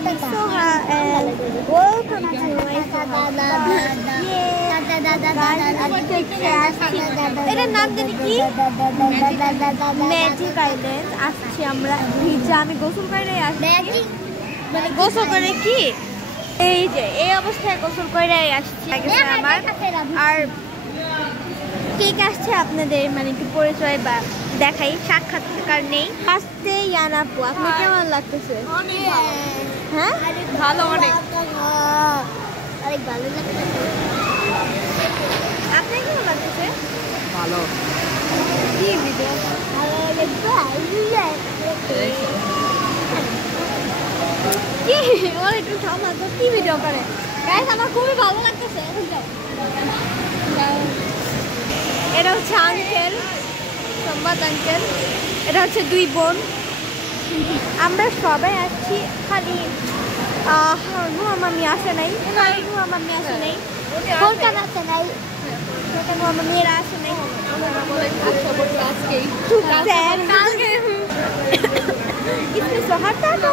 Soha and welcome to my এটার নাম জানি কি ম্যাজিক আইল্যান্ড আসছি আমরা ভিজা আমি গোসল করে আসছি মানে গোসল করে কি এই যে এই অবস্থায় গোসল করে আসছি আমার আর কেক আসছে আপনাদের মানে একটু পরিচয় বা দেখাই সাক্ষাৎকার নেই আসতে ইয়ানাপু আপনার কেমন লাগতেছে হ্যাঁ ভালো অনেক ভালো লাগতেছে আপনার কেমন লাগতেছে ভালো কি ভিডিও ভালো কি ওর একটু থামা তো কি ভিডিও করে গাইস আমার খুবই ভালো লাগতেছে এটা হচ্ছে আঙ্কেল সম্বাদ আঙ্কেল এটা হচ্ছে দুই বোন আমরা সবাই আসছি খালি নুয়া মামি আসে নাই নুয়া মামি আসে নাই কলকাতা আসে নাই নুয়া মামিরা আসে নাই इसमें सोहाता तो